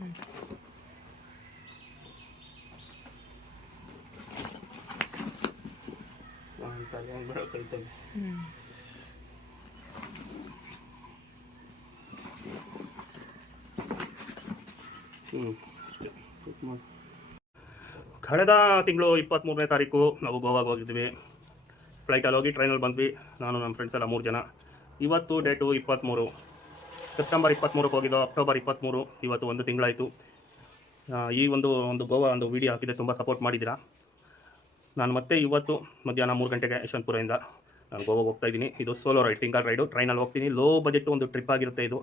ಹ್ಞೂ ಕಳೆದ ತಿಂಗಳು ಇಪ್ಪತ್ತ್ಮೂರನೇ ತಾರೀಕು ನಾವು ಗೋವಾಗ ಹೋಗಿದ್ವಿ. ಫ್ಲೈಟಲ್ಲಿ ಹೋಗಿ ಟ್ರೈನಲ್ಲಿ ಬಂದ್ವಿ. ನಾನು ನಮ್ಮ ಫ್ರೆಂಡ್ಸ್ ಎಲ್ಲ ಮೂರು ಜನ. ಇವತ್ತು ಡೇಟು ಇಪ್ಪತ್ತ್ಮೂರು ಸೆಪ್ಟೆಂಬರ್ ಇಪ್ಪತ್ತ್ಮೂರಕ್ಕೆ ಹೋಗಿದ್ದು, ಅಕ್ಟೋಬರ್ ಇಪ್ಪತ್ತ್ಮೂರು ಇವತ್ತು ಒಂದು ತಿಂಗಳಾಯಿತು. ಈ ಒಂದು ಒಂದು ಗೋವಾ ಒಂದು ವೀಡಿಯೋ ಹಾಕಿದೆ ತುಂಬ ಸಪೋರ್ಟ್ ಮಾಡಿದ್ದೀರಾ? ನಾನು ಮತ್ತೆ ಇವತ್ತು ಮಧ್ಯಾಹ್ನ ಮೂರು ಗಂಟೆಗೆ ಯಶವಂತಪುರದಿಂದ ನಾನು ಗೋವಾಗೆ ಹೋಗ್ತಾ ಇದ್ದೀನಿ. ಇದು ಸೋಲೋ ರೈಡ್ ಸಿಂಗಲ್ ರೈಡು ಟ್ರೈನಲ್ಲಿ ಹೋಗ್ತೀನಿ. ಲೋ ಬಜೆಟ್ ಒಂದು ಟ್ರಿಪ್ ಆಗಿರುತ್ತೆ ಇದು.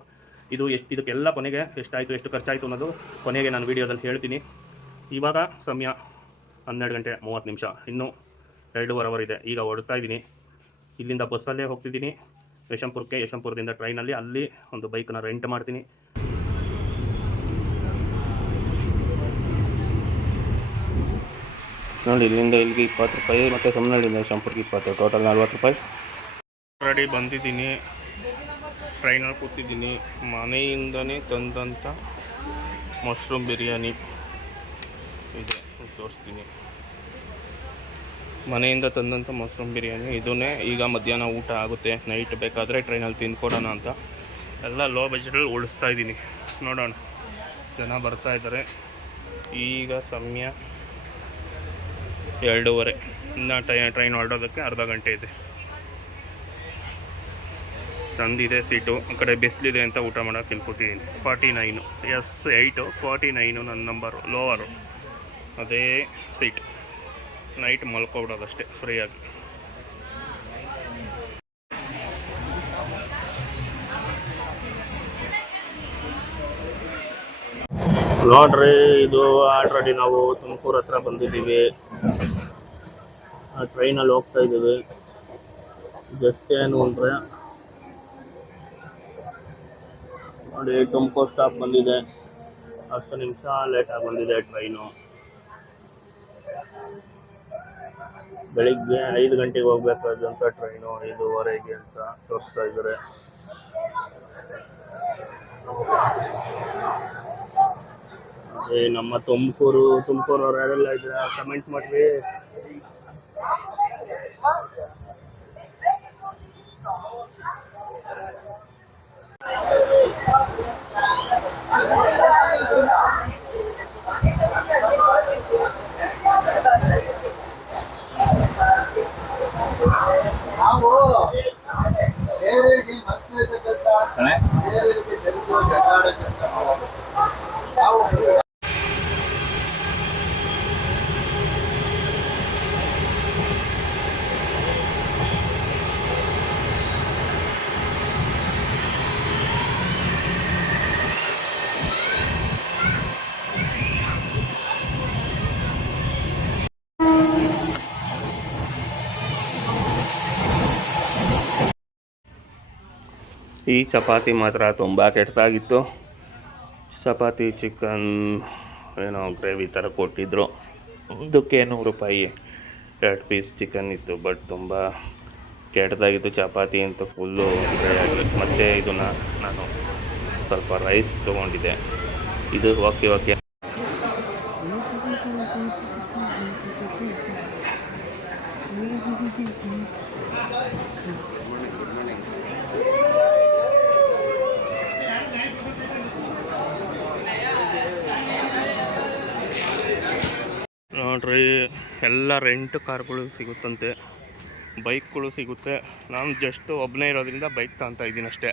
ಇದು ಎಷ್ಟು, ಇದಕ್ಕೆಲ್ಲ ಕೊನೆಗೆ ಎಷ್ಟಾಯಿತು, ಎಷ್ಟು ಖರ್ಚಾಯಿತು ಅನ್ನೋದು ಕೊನೆಗೆ ನಾನು ವೀಡಿಯೋದಲ್ಲಿ ಹೇಳ್ತೀನಿ. ಇವಾಗ ಸಮಯ ಹನ್ನೆರಡು ಗಂಟೆ ಮೂವತ್ತು ನಿಮಿಷ. ಇನ್ನೂ ಎರಡೂವರೆ ಅವರ್ ಇದೆ. ಈಗ ಹೊರಡ್ತಾ ಇದ್ದೀನಿ. ಇಲ್ಲಿಂದ ಬಸ್ಸಲ್ಲೇ ಹೋಗ್ತಿದ್ದೀನಿ. ಯಶವಂತಪುರಕ್ಕೆ ಯಶಂಪುರದಿಂದ ಟ್ರೈನಲ್ಲಿ ಅಲ್ಲಿ ಒಂದು ಬೈಕನ್ನ ರೆಂಟ್ ಮಾಡ್ತೀನಿ. ನೋಡಿ ಇಲ್ಲಿಂದ ಇಲ್ಲಿಗೆ ಇಪ್ಪತ್ತು ರೂಪಾಯಿ ಮತ್ತು ತಮಿಳ್ನಾಡಿಂದ ಯಶಂಪುರಕ್ಕೆ ಇಪ್ಪತ್ತು ಟೋಟಲ್ ನಲ್ವತ್ತು ರೂಪಾಯಿ. ರೆಡಿ ಬಂದಿದ್ದೀನಿ. ಟ್ರೈನಲ್ಲಿ ಕೂತಿದ್ದೀನಿ. ಮನೆಯಿಂದನೇ ತಂದಂಥ ಮಶ್ರೂಮ್ ಬಿರಿಯಾನಿ ಇದು. ತೋರಿಸ್ತೀನಿ. ಮನೆಯಿಂದ ತಂದಂಥ ಮಶ್ರೂಮ್ ಬಿರಿಯಾನಿ. ಇದನ್ನೇ ಈಗ ಮಧ್ಯಾಹ್ನ ಊಟ ಆಗುತ್ತೆ. ನೈಟ್ ಬೇಕಾದರೆ ಟ್ರೈನಲ್ಲಿ ತಿಂದ್ಕೊಡೋಣ ಅಂತ. ಎಲ್ಲ ಲೋ ಬಜೆಟಲ್ಲಿ ಉಳಿಸ್ತಾ ಇದ್ದೀನಿ. ನೋಡೋಣ. ಜನ ಬರ್ತಾ ಇದ್ದಾರೆ. ಈಗ ಸಮಯ ಎರಡೂವರೆ. ಇನ್ನು ಟೈ ಟ್ರೈನ್ ಹೊರಡೋದಕ್ಕೆ ಅರ್ಧ ಗಂಟೆ ಇದೆ. ತಂದಿದೆ ಸೀಟು ಆ ಕಡೆ ಬಿಸಿಲಿದೆ ಅಂತ ಊಟ ಮಾಡೋಕೆ ತಿಳ್ಕೊತಿದ್ದೀನಿ forty nine S eight forty nine ನನ್ನ ನಂಬರು ಲೋವರು ಅದೇ ಸೀಟ್ ನೈಟ್ ಮಲ್ಕೊಬಿಡೋದಷ್ಟೇ ಫ್ರೀಯಾಗಿ. ನೋಡ್ರಿ, ಇದು ಆಲ್ರೆಡಿ ನಾವು ತುಮಕೂರು ಹತ್ರ ಬಂದಿದ್ದೀವಿ. ಟ್ರೈನಲ್ಲಿ ಹೋಗ್ತಾ ಇದ್ದೀವಿ. ಜಸ್ಟ್ ಏನು ಅಂದರೆ ನೋಡಿ, ತುಮಕೂರು ಸ್ಟಾಪ್ ಬಂದಿದೆ. ಹತ್ತು ನಿಮಿಷ ಲೇಟಾಗಿ ಬಂದಿದೆ ಟ್ರೈನು ಬೆಳಿಗ್ಗೆ ಐದು ಗಂಟೆಗೆ ಹೋಗ್ಬೇಕಾದಂಥ ಟ್ರೈನು ಐದೂವರೆಗೆ ಅಂತ ತೋರಿಸ್ತಾ ಇದ್ದಾರೆ. ಅದೇ ನಮ್ಮ ತುಮಕೂರು ತುಮಕೂರು ಅವ್ರು ಯಾರೆಲ್ಲ ಇದ್ದೀರಾ? ಕಮೆಂಟ್ ಮಾಡ್ರಿ. ಈ ಚಪಾತಿ ಮಾತ್ರ ತುಂಬ ಕೆಟ್ಟದಾಗಿತ್ತು. ಚಪಾತಿ ಚಿಕನ್ ಏನೋ ಗ್ರೇವಿ ಥರ ಕೊಟ್ಟಿದ್ರು. ಇದಕ್ಕೆ ನೂರು ರೂಪಾಯಿ ಎರಡು ಪೀಸ್ ಚಿಕನ್ ಇತ್ತು ಬಟ್ ತುಂಬ ಕೆಟ್ಟದಾಗಿತ್ತು ಚಪಾತಿ ಅಂತ ಫುಲ್ಲು ಡ್ರೈ ಮತ್ತು ಇದನ್ನು ನಾನು ಸ್ವಲ್ಪ ರೈಸ್ ತೊಗೊಂಡಿದ್ದೆ. ಇದು ಓಕೆ ಓಕೆ ನೋಡ್ರಿ, ಎಲ್ಲ ರೆಂಟ್ ಕಾರ್ಗಳು ಸಿಗುತ್ತಂತೆ, ಬೈಕ್ಗಳು ಸಿಗುತ್ತೆ. ನಾನು ಜಸ್ಟ್ ಒಬ್ಬನೇ ಇರೋದ್ರಿಂದ ಬೈಕ್ ತಗೊತಾ ಇದ್ದೀನಿ ಅಷ್ಟೇ.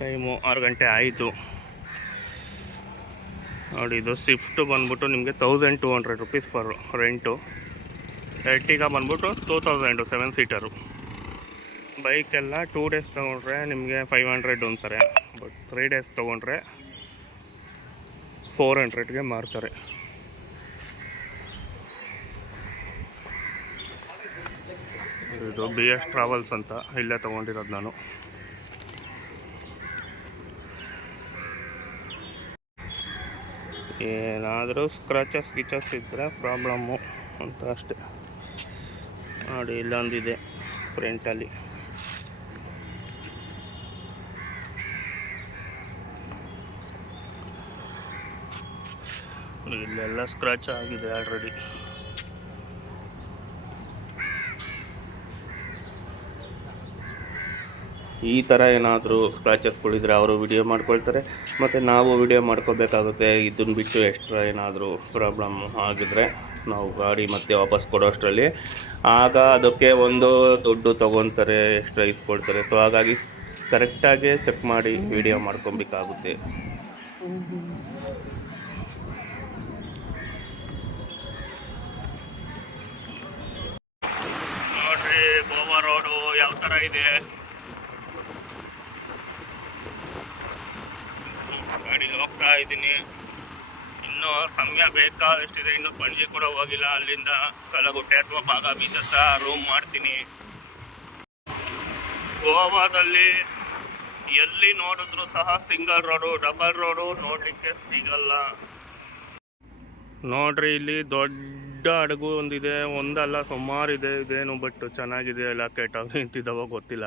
ಟೈಮು ಆರು ಗಂಟೆ ಆಯಿತು. ನೋಡಿ, ಇದು ಸ್ವಿಫ್ಟ್ ಬಂದ್ಬಿಟ್ಟು ನಿಮಗೆ thousand two hundred rupees per rent Ertiga ಬಂದ್ಬಿಟ್ಟು ಟೂ ತೌಸಂಡು ಸೆವೆನ್ ಸೀಟರು ಬೈಕೆಲ್ಲ ಟೂ ಡೇಸ್ ತೊಗೊಂಡ್ರೆ ನಿಮಗೆ ಫೈವ್ ಹಂಡ್ರೆಡ್ ಅಂತಾರೆ. ಬಟ್ ತ್ರೀ ಡೇಸ್ ತೊಗೊಂಡ್ರೆ ಫೋರ್ ಹಂಡ್ರೆಡ್ಗೆ ಮಾರ್ತಾರೆ. ಇದು ಬಿ ಎಸ್ ಟ್ರಾವೆಲ್ಸ್ ಅಂತ ಇಲ್ಲೇ ತೊಗೊಂಡಿರೋದು ನಾನು. ಏನಾದರೂ ಸ್ಕ್ರಾಚಸ್ ಗಿಚಸ್ ಇದ್ದರೆ ಪ್ರಾಬ್ಲಮ್ಮು ಅಂತ ಅಷ್ಟೆ. ನೋಡಿ, ಇಲ್ಲೊಂದಿದೆ ಪ್ರಿಂಟಲ್ಲಿ ಇಲ್ಲೆಲ್ಲ ಸ್ಕ್ರಾಚ್ ಆಗಿದೆ ಆಲ್ರೆಡಿ ಈ ಥರ ಏನಾದರೂ ಸ್ಕ್ರಾಚಸ್ಗಳಿದ್ರೆ ಅವರು ವಿಡಿಯೋ ಮಾಡ್ಕೊಳ್ತಾರೆ. ಮತ್ತು ನಾವು ವಿಡಿಯೋ ಮಾಡ್ಕೋಬೇಕಾಗುತ್ತೆ. ಇದನ್ನು ಬಿಟ್ಟು ಎಕ್ಸ್ಟ್ರಾ ಏನಾದರೂ ಪ್ರಾಬ್ಲಮ್ ಆಗಿದ್ರೆ ನಾವು ಗಾಡಿ ಮತ್ತೆ ವಾಪಸ್ ಕೊಡೋ ಅಷ್ಟರಲ್ಲಿ ಆಗ ಅದಕ್ಕೆ ಒಂದು ದುಡ್ಡು ತೊಗೊತಾರೆ ಎಕ್ಸ್ಟ್ರಾ ಇಸ್ಕೊಳ್ತಾರೆ. ಸೊ ಹಾಗಾಗಿ ಕರೆಕ್ಟಾಗಿ ಚೆಕ್ ಮಾಡಿ ವಿಡಿಯೋ ಮಾಡ್ಕೊಬೇಕಾಗುತ್ತೆ. ನೋಡ್ರಿ ಗೋವಾ ಯಾವ ಥರ ಇದೆ? ಗಾಡಿಲಿ ಹೋಗ್ತಾ ಇದ್ದೀನಿ ಇನ್ನೂ ಸಮಯ ಬೇಕಾದಷ್ಟಿದೆ ಇನ್ನೂ ಪಣಜಿ ಕೂಡ ಹೋಗಿಲ್ಲ. ಅಲ್ಲಿಂದ ಕಲಗುಟ್ಟೆ ಅಥವಾ ಭಾಗ ಬೀಚ್ ಹತ್ರ ರೂಮ್ ಮಾಡ್ತೀನಿ. ಗೋವಾದಲ್ಲಿ ಎಲ್ಲಿ ನೋಡಿದ್ರು ಸಹ ಸಿಂಗಲ್ ರೋಡು ಡಬಲ್ ರೋಡು ನೋಡಲಿಕ್ಕೆ ಸಿಗಲ್ಲ. ನೋಡ್ರಿ, ಇಲ್ಲಿ ದೊಡ್ಡ ಹಡಗು ಒಂದಿದೆ. ಒಂದಲ್ಲ, ಸುಮಾರು ಇದೆ. ಇದೇನು ಬಟ್ ಚೆನ್ನಾಗಿದೆ? ಎಲ್ಲ ಕೆಟ್ಟ ನಿಂತಿದ್ದಾವ ಗೊತ್ತಿಲ್ಲ.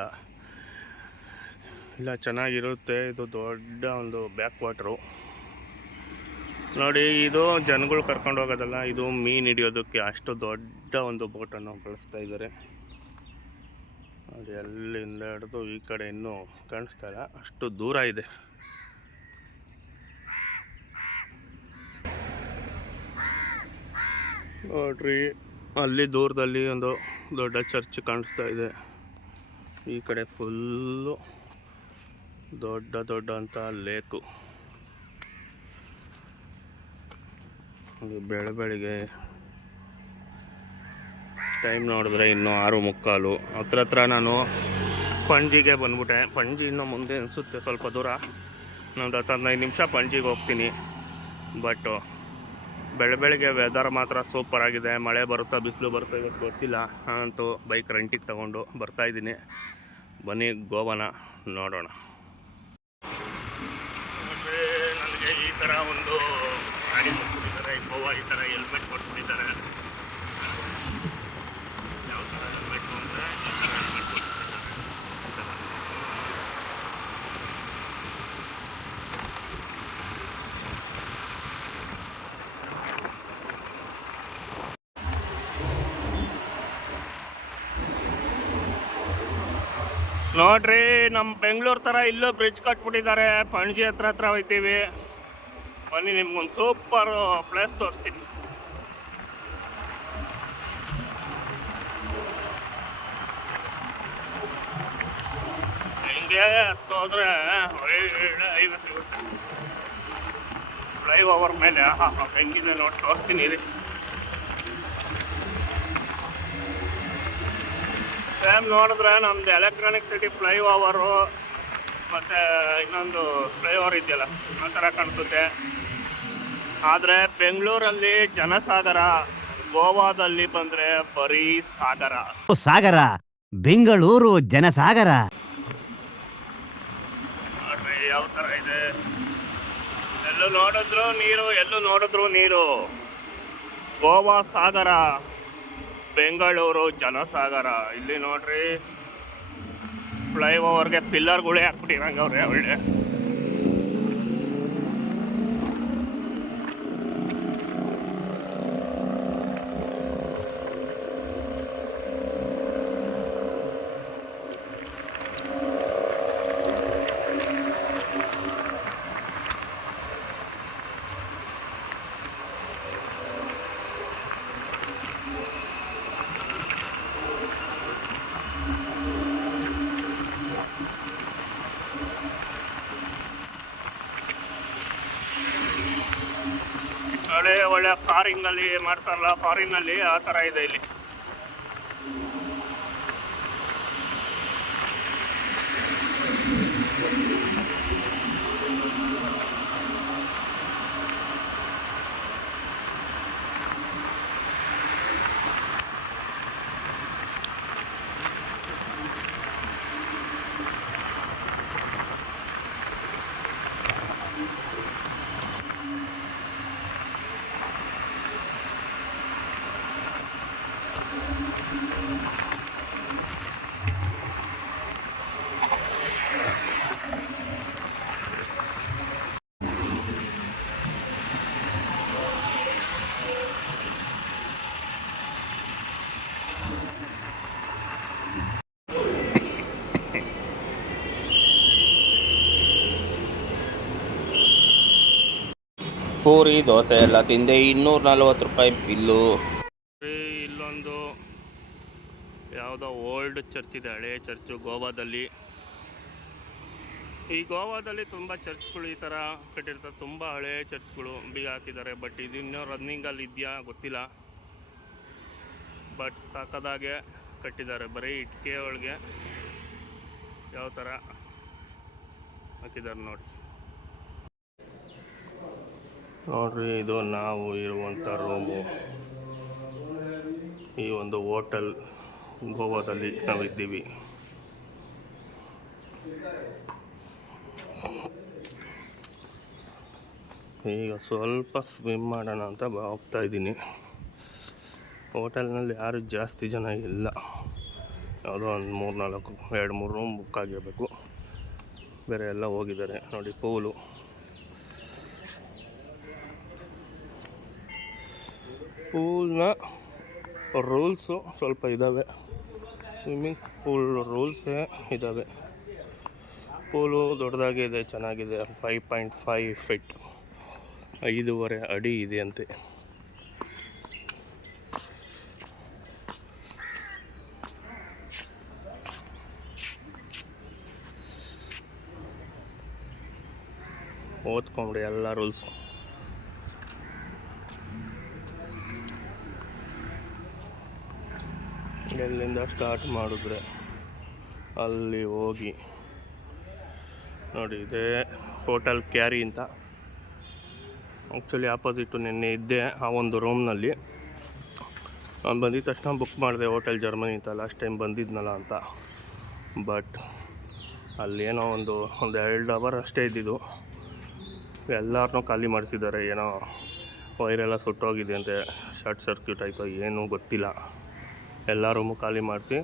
ಇಲ್ಲ, ಚೆನ್ನಾಗಿರುತ್ತೆ. ಇದು ದೊಡ್ಡ ಒಂದು ಬ್ಯಾಕ್ ವಾಟ್ರು ನೋಡಿ, ಇದು ಜನಗಳು ಕರ್ಕೊಂಡು ಹೋಗೋದಲ್ಲ, ಇದು ಮೀನು ಹಿಡಿಯೋದಕ್ಕೆ ಅಷ್ಟು ದೊಡ್ಡ ಒಂದು ಬೋಟನ್ನು ಬಳಸ್ತಾ ಇದ್ದಾರೆ. ಅದು ಎಲ್ಲಿಂದ ಹಿಡಿದು ಈ ಕಡೆ ಇನ್ನೂ ಕಾಣಿಸ್ತಾ ಇಲ್ಲ. ಅಷ್ಟು ದೂರ ಇದೆ. ನೋಡ್ರಿ, ಅಲ್ಲಿ ದೂರದಲ್ಲಿ ಒಂದು ದೊಡ್ಡ ಚರ್ಚ್ ಕಾಣಿಸ್ತಾ ಇದೆ. ಈ ಕಡೆ ಫುಲ್ಲು ದೊಡ್ಡ ದೊಡ್ಡ ಅಂತ ಲೇಕು. ಅದು ಬೆಳ ಬೆಳಿಗ್ಗೆ ಟೈಮ್ ನೋಡಿದ್ರೆ ಇನ್ನೂ ಆರು ಮುಕ್ಕಾಲು. ಹತ್ರ ಹತ್ರ ನಾನು ಪಂಜಿಗೆ ಬಂದ್ಬಿಟ್ಟೆ. ಪಂಜಿ ಇನ್ನೂ ಮುಂದೆ ಅನಿಸುತ್ತೆ ಸ್ವಲ್ಪ ದೂರ. ನಂದು ಹತ್ತು ಹದಿನೈದು ನಿಮಿಷ ಪಂಜಿಗೆ ಹೋಗ್ತೀನಿ. ಬಟ್ ಬೆಳೆ ಬೆಳಿಗ್ಗೆ ವೆದರ್ ಮಾತ್ರ ಸೂಪರ್ ಆಗಿದೆ. ಮಳೆ ಬರುತ್ತಾ ಬಿಸಿಲು ಬರುತ್ತಾ ಇವತ್ತು ಗೊತ್ತಿಲ್ಲ. ಅಂತೂ ಬೈಕ್ ರೆಂಟಿಗೆ ತೊಗೊಂಡು ಬರ್ತಾ ಇದ್ದೀನಿ. ಬನ್ನಿ ಗೋವನ ನೋಡೋಣ. ಥರ ಒಂದು ಗಾಡಿ ಕೊಟ್ಬಿಟ್ಟಿದ್ದಾರೆ ಗೋವಾ ಈ ಥರ ಹೆಲ್ಮೆಟ್ ಕೊಟ್ಬಿಟ್ಟಿದ್ದಾರೆ ಯಾವ ಥರ ಹೆಲ್ಮೆಟ್ ಅಂದರೆ ಹೆಲ್ಮೆಟ್ ಈ ಥರ. ನೋಡ್ರಿ ನಮ್ಮ ಬೆಂಗಳೂರು ಥರ ಇಲ್ಲೂ ಬ್ರಿಡ್ಜ್ ಕಟ್ಬಿಟ್ಟಿದ್ದಾರೆ ಪಣಜಿ ಹತ್ರ ಹತ್ರ ಹೋಯ್ತೀವಿ ಬನ್ನಿ ನಿಮ್ಗೊಂದು ಸೂಪರ್ ಪ್ಲೇಸ್ ತೋರಿಸ್ತೀನಿ. ಹಿಂಗೆ ಹತ್ತೋದ್ರೆ ಒಳ್ಳೆ ಐದು ಸಿಗುತ್ತೆ. ಫ್ಲೈ ಓವರ್ ಮೇಲೆ ಹೆಂಗಿದೆ ನೋಡಿ ತೋರಿಸ್ತೀನಿ ಇರಿ ಸೇಮ್ ನೋಡಿದ್ರೆ ನಮ್ದು ಎಲೆಕ್ಟ್ರಾನಿಕ್ ಸಿಟಿ ಫ್ಲೈ ಓವರು ಮತ್ತು ಇನ್ನೊಂದು ಫ್ಲೈಓವರ್ ಇದೆಯಲ್ಲ ಆ ಥರ ಕಾಣಿಸುತ್ತೆ. ಆದರೆ ಬೆಂಗಳೂರಲ್ಲಿ ಜನಸಾಗರ ಗೋವಾದಲ್ಲಿ ಬಂದರೆ ಬರೀ ಸಾಗರ. ಸಾಗರ. ಬೆಂಗಳೂರು ಜನಸಾಗರ. ನೋಡ್ರಿ ಯಾವ ಥರ ಇದೆ. ಎಲ್ಲೂ ನೋಡಿದ್ರು ನೀರು ಎಲ್ಲೂ ನೋಡಿದ್ರು ನೀರು. ಗೋವಾ ಸಾಗರ ಬೆಂಗಳೂರು ಜನಸಾಗರ. ಇಲ್ಲಿ ನೋಡ್ರಿ ಫ್ಲೈ ಓವರ್ಗೆ ಪಿಲ್ಲರ್ಗಳೇ ಹಾಕ್ಬಿಟ್ಟಿರಂಗೆ ಅವ್ರೆ ಒಳ್ಳೆ. ಒಳ್ಳೆ ಒಳ್ಳೆ ಫಾರಿನ್ನಲ್ಲಿ ಮಾಡ್ತಾರಲ್ಲ ಫಾರಿನ್ ಅಲ್ಲಿ ಆ ತರ ಇದೆ ಇಲ್ಲಿ. ಪೂರಿ, ದೋಸೆ ಎಲ್ಲ ತಿಂದೆ. ಇನ್ನೂರ ನಲ್ವತ್ತು ರೂಪಾಯಿ ಬಿಲ್ಲು. ಇಲ್ಲೊಂದು ಯಾವುದೋ ಓಲ್ಡ್ ಚರ್ಚ್ ಇದೆ, ಹಳೆ ಚರ್ಚು ಗೋವಾದಲ್ಲಿ. ಈ ಗೋವಾದಲ್ಲಿ ತುಂಬ ಚರ್ಚ್ಗಳು ಈ ಥರ ಕಟ್ಟಿರ್ತಾರೆ. ತುಂಬ ಹಳೆ ಚರ್ಚ್ಗಳು ಬೀಗ ಹಾಕಿದ್ದಾರೆ, ಬಟ್ ಇದು ಇನ್ನೂ ರನ್ನಿಂಗಲ್ಲಿ ಇದೆಯಾ ಗೊತ್ತಿಲ್ಲ. ಬಟ್ ಸಾಕದಾಗೆ ಕಟ್ಟಿದ್ದಾರೆ. ಬರೀ ಇಟ್ಟಿಗೆ ಒಳಗೆ ಯಾವ ಥರ ಹಾಕಿದ್ದಾರೆ ನೋಡಿ. ನೋಡ್ರಿ, ಇದು ನಾವು ಇರುವಂಥ ರೂಮು. ಈ ಒಂದು ಹೋಟೆಲ್ ಗೋವಾದಲ್ಲಿ ನಾವಿದ್ದೀವಿ. ಈಗ ಸ್ವಲ್ಪ ಸ್ವಿಮ್ ಮಾಡೋಣ ಅಂತ ಹೋಗ್ತಾ ಇದ್ದೀನಿ. ಹೋಟೆಲ್ನಲ್ಲಿ ಯಾರು ಜಾಸ್ತಿ ಜನ ಇಲ್ಲ. ಯಾವುದೋ ಒಂದು ಮೂರು ನಾಲ್ಕು ಎರಡು ಮೂರು ರೂಮ್ ಬುಕ್ ಆಗಿರಬೇಕು. ಬೇರೆ ಎಲ್ಲ ಹೋಗಿದ್ದಾರೆ. ನೋಡಿ, ಪೂಲು. ಪೂಲ್ನ ರೂಲ್ಸು ಸ್ವಲ್ಪ ಇದ್ದಾವೆ ಸ್ವಿಮ್ಮಿಂಗ್ ಪೂಲ್ ರೂಲ್ಸೇ ಇದ್ದಾವೆ ಪೂಲು ದೊಡ್ಡದಾಗಿದೆ ಚೆನ್ನಾಗಿದೆ. ಫೈವ್ ಪಾಯಿಂಟ್ ಫೈವ್ ಫಿಟ್ ಐದೂವರೆ ಅಡಿ ಇದೆ ಅಂತೆ. ಓದ್ಕೊಂಡ್ರಿ ಎಲ್ಲ ರೂಲ್ಸು ಎಲ್ಲಿಂದ ಸ್ಟಾರ್ಟ್ ಮಾಡಿದ್ರೆ ಅಲ್ಲಿ ಹೋಗಿ. ನೋಡಿ, ಇದೇ ಹೋಟೆಲ್ ಕ್ಯಾರಿ ಅಂತ. ಆ್ಯಕ್ಚುಲಿ ಆಪೋಸಿಟು ನಿನ್ನೆ ಇದ್ದೆ ಆ ಒಂದು ರೂಮ್ನಲ್ಲಿ ನಾನು ಬಂದಿದ್ದ ತಕ್ಷಣ ಬುಕ್ ಮಾಡಿದೆ ಹೋಟೆಲ್ ಜರ್ಮನಿ ಅಂತ ಲಾಸ್ಟ್ ಟೈಮ್ ಬಂದಿದ್ನಲ್ಲ ಅಂತ. ಬಟ್ ಅಲ್ಲೇನೋ ಒಂದು ಒಂದು ಎರಡು ಅವರ್ ಅಷ್ಟೇ ಇದ್ದಿದ್ದು. ಎಲ್ಲರನ್ನೂ ಖಾಲಿ ಮಾಡಿಸಿದ್ದಾರೆ. ಏನೋ ವೈರೆಲ್ಲ ಸುಟ್ಟೋಗಿದೆ ಅಂತೆ. ಶಾರ್ಟ್ ಸರ್ಕ್ಯೂಟ್ ಆಯಿತು ಏನೂ ಗೊತ್ತಿಲ್ಲ. ಎಲ್ಲ ರೂಮು ಖಾಲಿ ಮಾಡಿಸಿ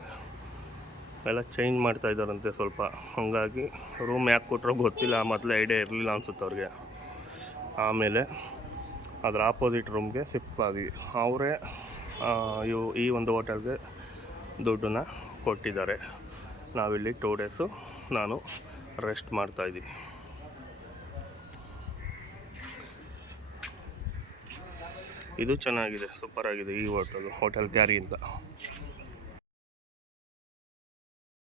ಎಲ್ಲ ಚೇಂಜ್ ಮಾಡ್ತಾ ಇದ್ದಾರಂತೆ ಸ್ವಲ್ಪ. ಹಾಗಾಗಿ ರೂಮ್ ಯಾಕೆ ಕೊಟ್ಟರೋ ಗೊತ್ತಿಲ್ಲ. ಮೊದಲೇ ಐಡಿಯಾ ಇರಲಿಲ್ಲ ಅನ್ಸುತ್ತೆ ಅವ್ರಿಗೆ. ಆಮೇಲೆ ಅದರ ಆಪೋಸಿಟ್ ರೂಮ್ಗೆ ಶಿಫ್ಟ್ ಆಗಿ ಅವರೇ ಇವು ಈ ಒಂದು ಹೋಟೆಲ್ಗೆ ದುಡ್ಡನ್ನು ಕೊಟ್ಟಿದ್ದಾರೆ. ನಾವಿಲ್ಲಿ ಟೂ ಡೇಸು ನಾನು ರೆಸ್ಟ್ ಮಾಡ್ತಾಯಿದ್ದೀನಿ ಇದು ಚೆನ್ನಾಗಿದೆ ಸೂಪರ್ ಆಗಿದೆ ಈ ಹೋಟೆಲ್ ಹೋಟೆಲ್ ಅಂತ.